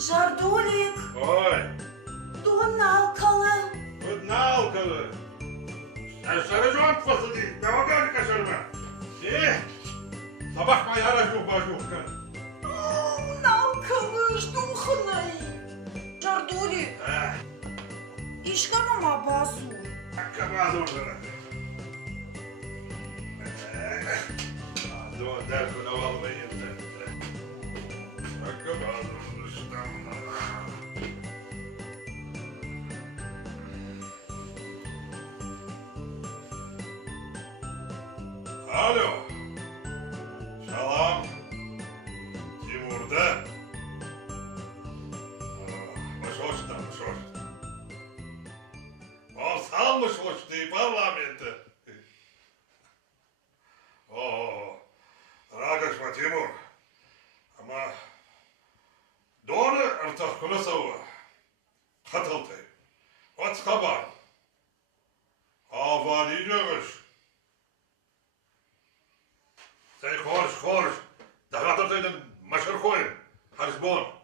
Жардулик. Ой. Доналкалы. Доналкалы. Şaşıracağım fasıdı. Devam kaçırma. Sabah mı yaracı bacukka? Налкалы, ждухный. Жардулик. İşkamama bazı. Akabaz orada. Dur dersin avalmayın. Akabaz orada. Alo. Selam. Kim orada? Hoştan. Salmış hoştu parlamenti. Ragaşma Timur. Ama doğru artık kulasavu. Katıldı. What's kabar? Avali diyoruz. Sen hoş. Daha da maşır koyun. Harzbon.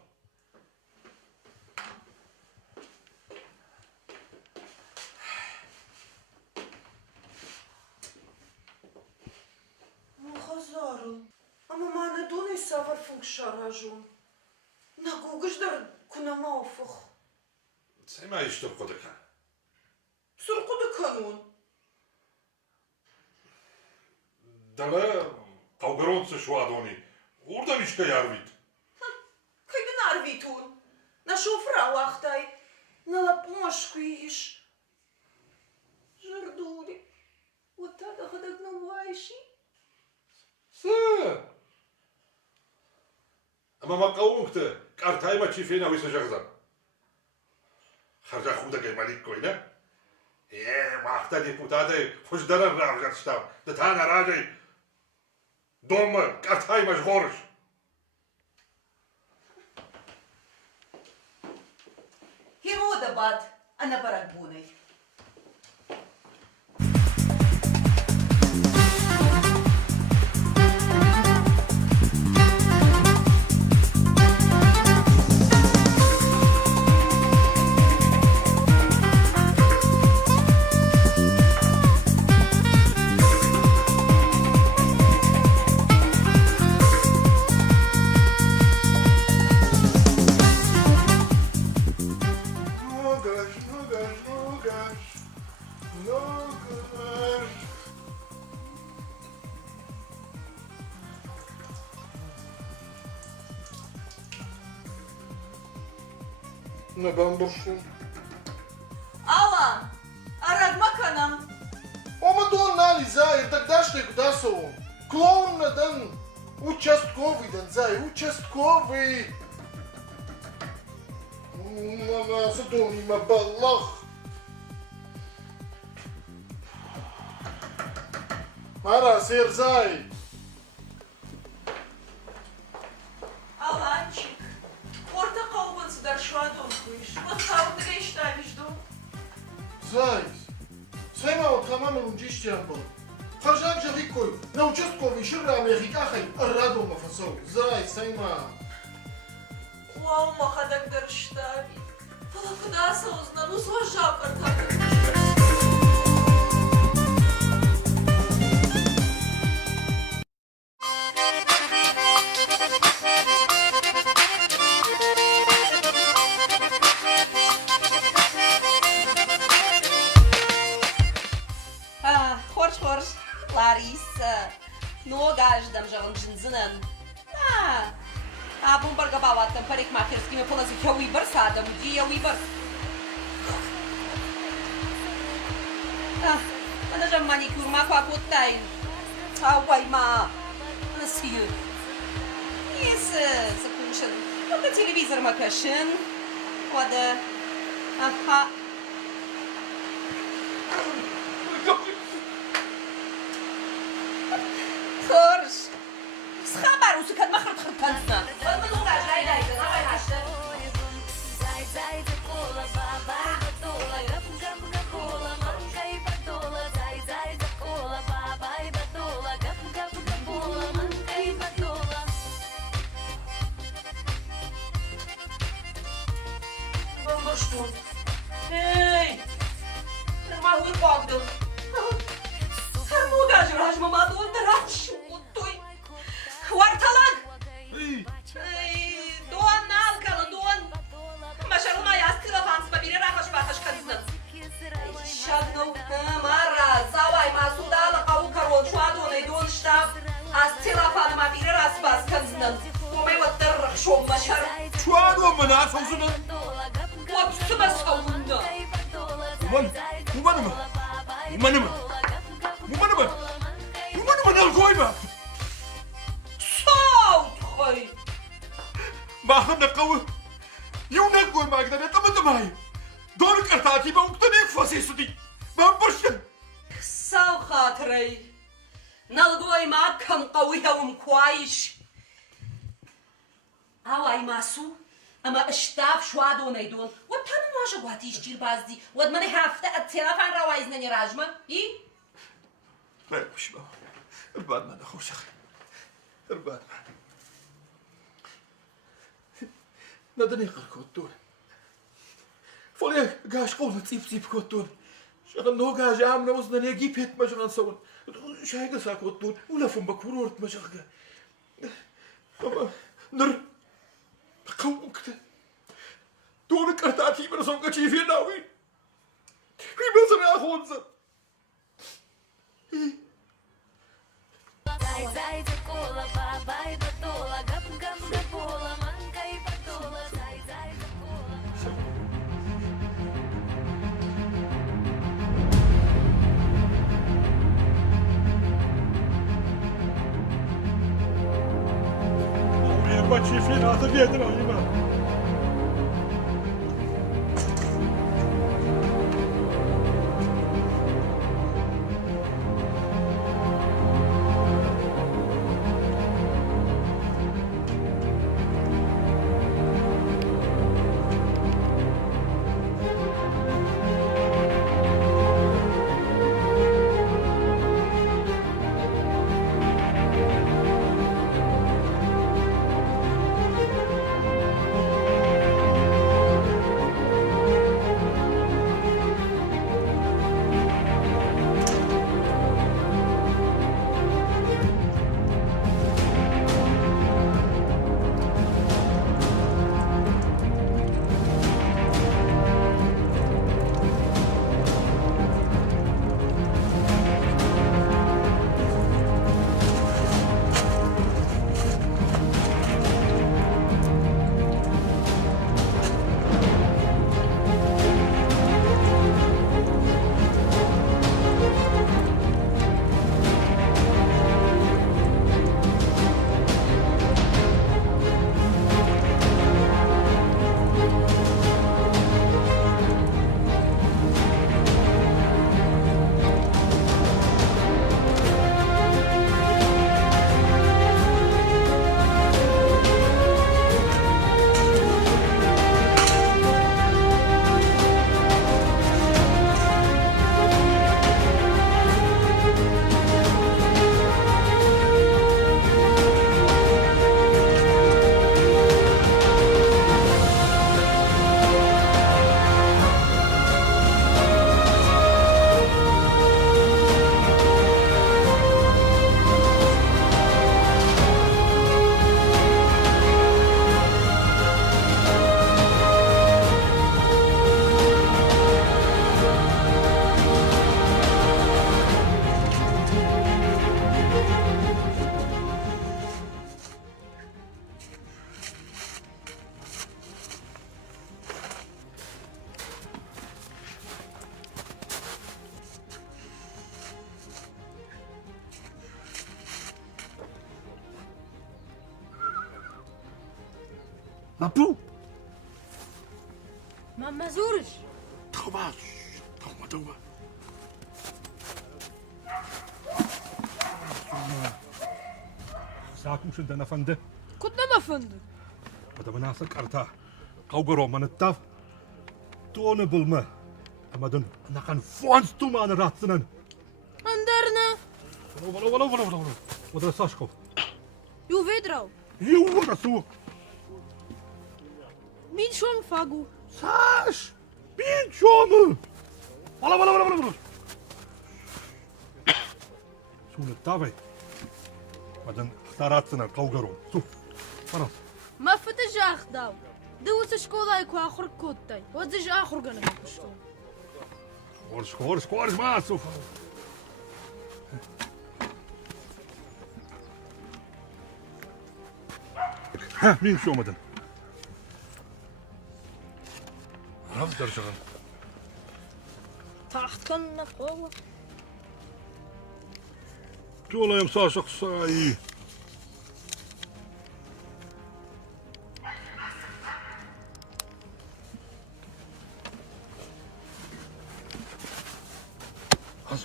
Ama mane doni savar funkşarajun. Na gugujdar kunama ofuk. Sema işte kodaka. Surkudu kanun. Dala kavgaronsu suadoni. Orada vişka yarvit. Kaydın arvitun. Na şofra vaxtay. Na la pomoşku iş. Жардули. Вот так ходок на вайши. Ama makavungte kartayma çiftliğine uysacaksan. Harca huda gelmelik koyna. Vakta deputatı fujdaran ravjatstam. De tana rajay. Doma kartayma jgorş. Hiroda bad. Ana barak bunay. Ne ben boşum. Alan. Aragma kanam. Ома до анализа и тогда ще го да са. Клоун на ден. Участкови ден, зай, участкови. Мама, се дони ма балах. Ара, сер, зай. Alanчик. Orta kalbası da şu an olmuş. O savundu geçtaymış do. Зай. Сема от хамама лунджище амбал. Фаржак жавикой. На участкови ширра Америка хай. Радо ма фасол. Зай, сема. Уалма хадаг дарштаби. Фала кудаса узна, ну сважа партак. Хорш, Лариса. Ну, гаждам жаван джинзинан. Бумбарга балаттан парикмахерскими полазик я уйбар садам, где я уйбар. Она же маникюр маква коттайн. Вай ма. Насью. Закушен. Только телевизор макашин. Вода. Ага. Хорш. Схабар усы kad махрат хантна. Ну гаждай дай, давай хашта. Masun. Hey! Ma hui pogdo. Her mugaj rajma ma dol drash. Uttoy. Wartalag. Hey, don nalkalı don. Başarıma yastığla fansma biri rakış bakış kadınız. Şagno mara zawaj masuda qavu karol suadone don shtab. Az telefonuma biri ras bas kadınız. Ome watter şom başar. Suado mana sosunu. Wapsu basavunda. Umanı mı? Al koyma. Saut khoy. Bakın ne kavu. Yunak koyma gider tamam. Doğru kartati ben uktan ilk fasıyası değil. Ben başım. Sav khatray. Nalgoy ma kam qawiyum kwaish. Away masu. Ama اشتاف شوادو نيدون وطن واجه واتيش جير بازدي ود مني هفته التلفون روايزنني راجمه اي لا مش بقى البعد ما نخوش اخي البعد ما ندني قركوتون فولي قاش قول تسيب كوتون شغل نو قاش عامنا وزنا يجيب هيت مجرى نسون شاي قسا كوتون ولا فم بكورورت مجرى اما نر قومك دون كرتاتي من صنقة في ناوي في مصر يا خونزة Бачи финаты ветра, има. Napu! Mama zurış. Toma! ساكم شد انا فنده كنت ما فندق. وده مناسك ارتا قوغرو من التاف دون بلما اما دون انا كان فونس تو مان راتسنن عندنا. ولا وده ساشكو يو فيدرو. يو رسو مين شو مفاقو؟ Sash! بین شامı. Bala. Sule, davai. Madan taratsına kavgaron. Su. Bana. ما فتش أخداو دوس شكولا يكو آخر كوتاي وزج آخر قنا بكشتو Kors ma su. Ha, min şu madan. Raz darşan. تحت كنا قوة Çoğulayım saçak sayı. Az.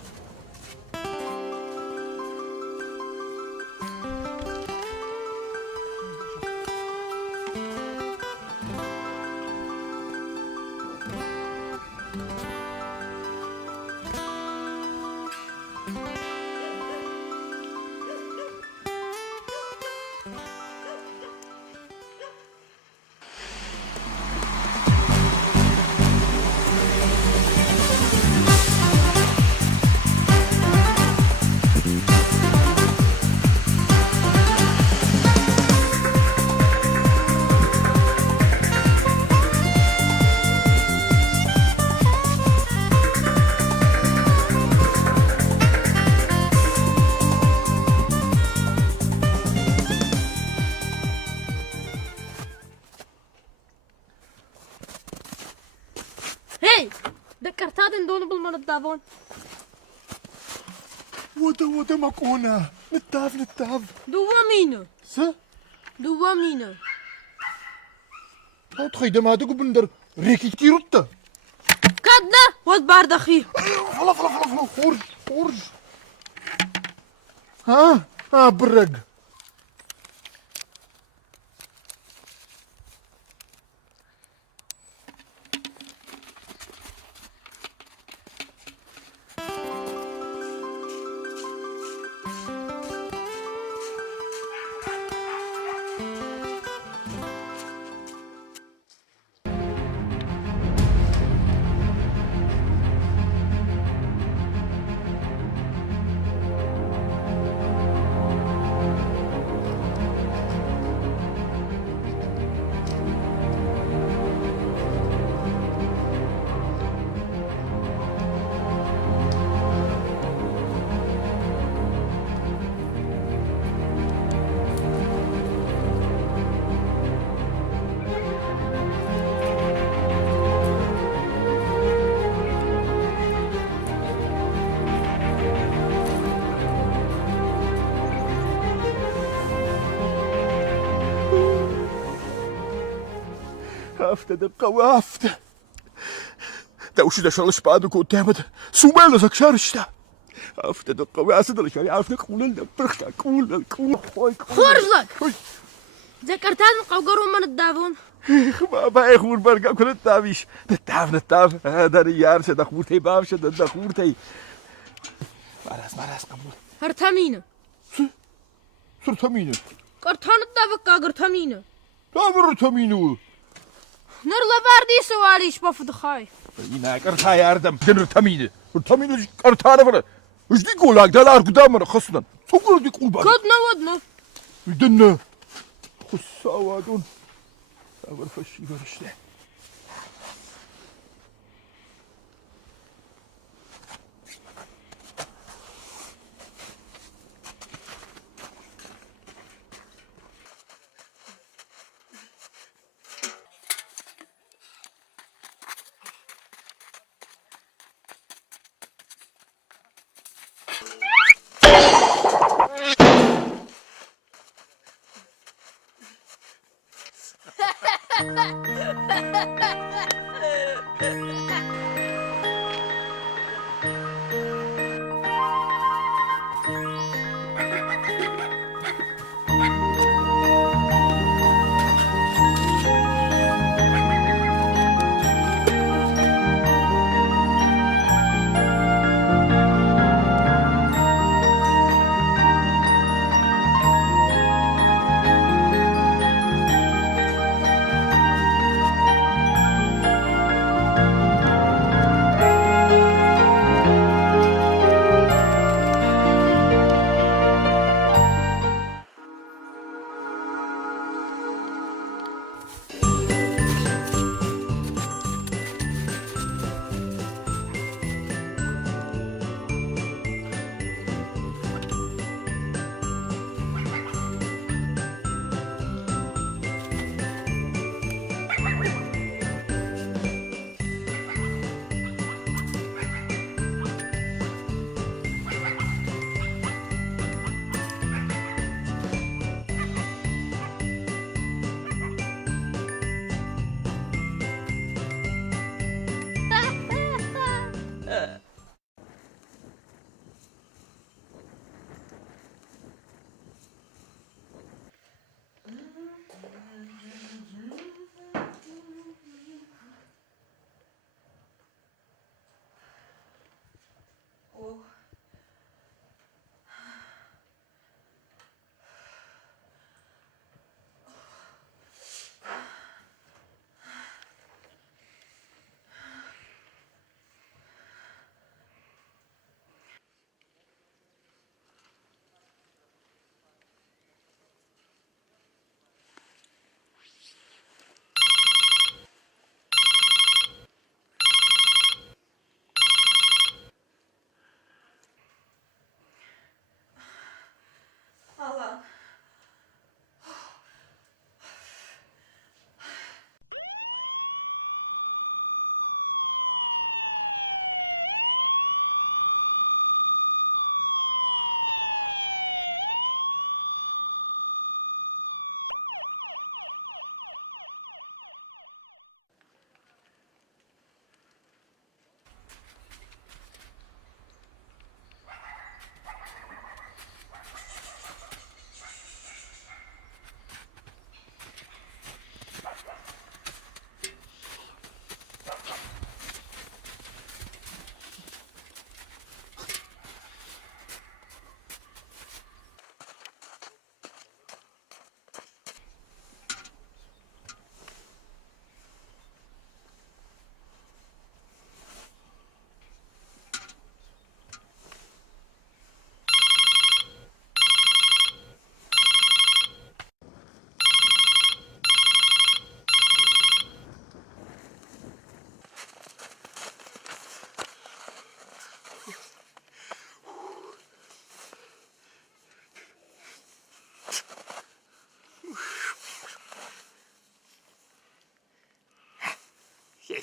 هاي ذكرت هذا ندون بالمن الدافون وده مكونة. نتاف. دوا مينو سه؟ دوا مينو تخيل ما تقول بندر ريكي كيروتا. كادنا ود بارد أخي فلا خرج. ها برق. هفته دقة وهفته دوشي دشالش بعد قدامت سومال زكشارشتا هفته دقة واسد الشاري عارفنا كولن برختا كولن خرج لك ذكرت هذا قوقروا من الدافون ما بقى خور برقا كل التابيش نتاف هذا ريار شد خورتي باب شد خورتي مراس قبول هرتامينو سرتامينو قرطان الدافق قرطامينو تامر تامينو نرلا باردي سواليش بفض خاي اینا قرطا يردم جنر تامينو قرطا نفر ايش دي قولك دلار قدامنا خصنا سوقر دي قول بعد كدنا ودنا يدنا خصاوادون أول فشي فرشته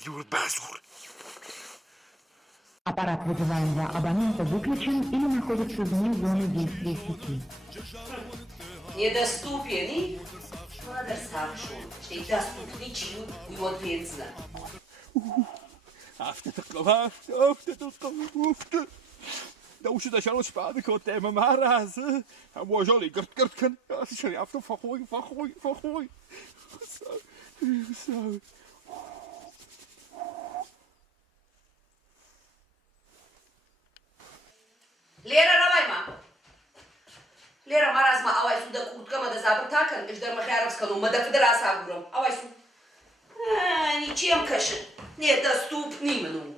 Юр, Базур. Аппарат вызываемого абонента выключен или находится вне зоны действия сети. Недоступен и надо сообщу, что и доступный чью и вот вензна. After the club, after the club. Nou zit je al spaden komt en maar raas. Hij was al ik kan. Ja, ze zijn af van gooi. Zo. Lera ravayma. Lera marazma avay suda kurtkama da zabrtakan, иждар Махаровскому мадafdera сагуром. Avay su. Ничем каши. Недоступный мну.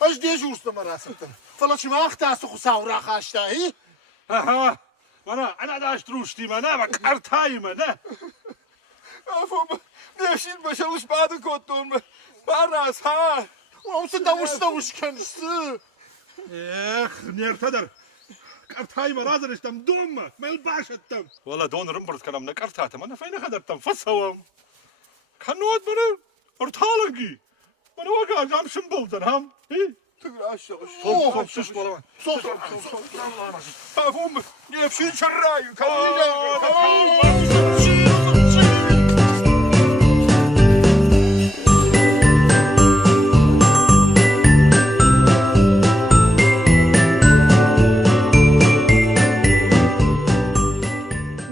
Aș dejursta marasıktım. Falaçım ahtası kusavra kaçtayı. Aha. Ana da aştruşti bana bak artayım ne? Afom, ne şimdi başarılı spaden kottum. Maras ha. Olsun davuş kendisi. Nertadır? Artayım razır istem dom. Mel baş ettim. Valla donurum burt kanam ne kartatım. Ana fayna kadar tam fasavam. Kanot bana ortalığı. Bana bak acam şimdi buldun ham. Tıgır aşağı. Top sus bana. Sos. Afom, ne şimdi şarrayı.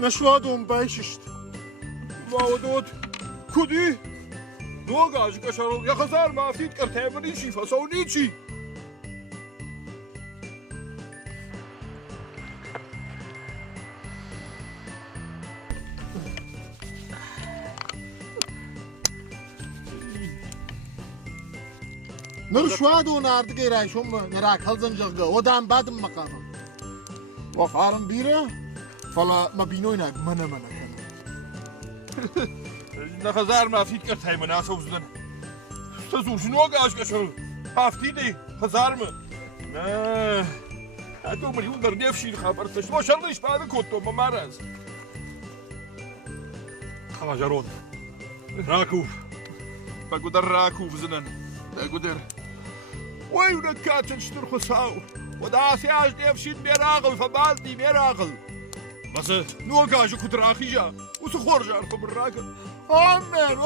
Na şu adamı bayış işte. Vağdot. Kudi. نوگاش کشارو یا خزار مافید کرده منی چی فسونی چی نر سوادونه اردگی رایشم نراک هلزن جگه ودام بعدم مقامم وفارم بیره فلا ما بینوی نگ منه کنم نخزار مافید کرده من آسوز دن تزوج نوگاش کشارو مافیدی خزار من نه هاتو مليون در نفشي خبرتش ما شاء الله ايش بعد كنتو ما مرز خلا جارون راكوف بقدر راكوف زنن بقدر وين كاتن شترخو ساو وداسي عاش نفشي ميراغل فبالدي ميراغل بس نوقاش كنت راخي جا وسخور جاركم الراكل آمين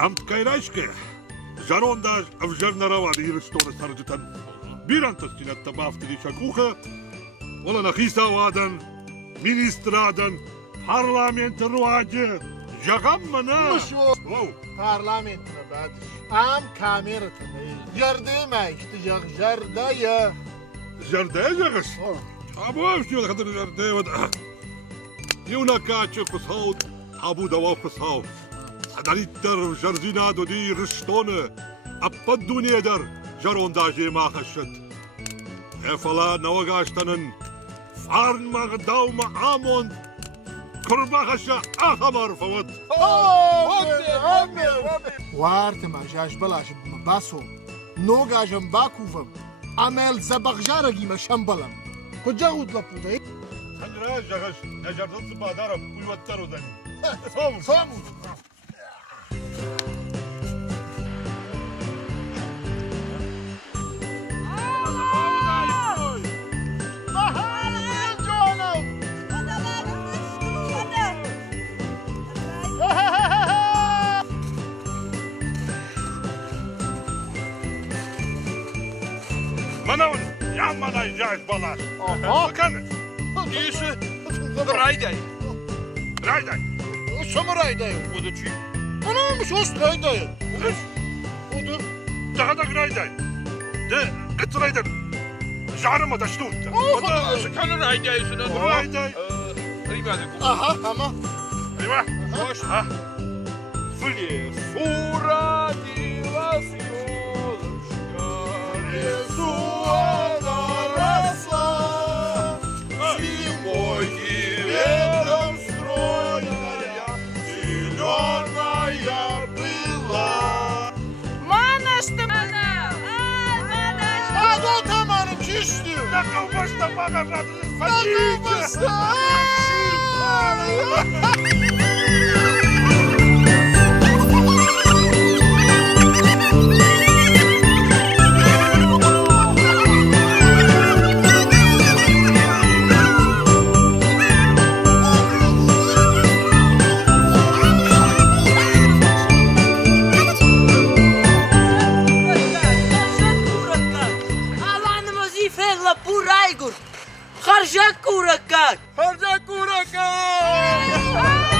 امت كايرايشكي جارون داش افجرنا روادي رستون سرجتن بيران تسجيلات تبافتي شاكوخة ولا نخيسا وادن مينيسترادن parlament رواجه جغمنا مشو واو parlament بعد ام كاميرا جردي ما يشتجغ جردايا جردايا جغش ابو شو خاطر جردايا ودا يونا كاتشو فصوت ابو دوا فصوت داريتر جرزينا دودي رشتونه ابد دنيا در جرون داجي ما خشت افلا نوغاشتنن فارن مغداو ما امون كربا خشا اخمر فوت وارت ما جاش بلاش باسو نوغاجم باكوفم عمل زبغجارجي ما شمبلم كجاود لبودي خجرا جغش نجرت بادارم ويوترو دني صامو منون يا منا جاش بلاش كان ايش رايداي رايداي شو رايداي وده شي انا مش وش رايداي وده تغدق رايداي ده قط رايداي جعرمة تشتوت وده كان رايداي سنن رايداي ريمادك اها ايوه واش ها فلي صورة دي واسيول Иисуса росла, зимой ветром стройная, зеленая была. Mana что mana? А вот амарım çişti. Nakıl başta bagajladınız Nakıl başta. خرجك وركان خرجك وركان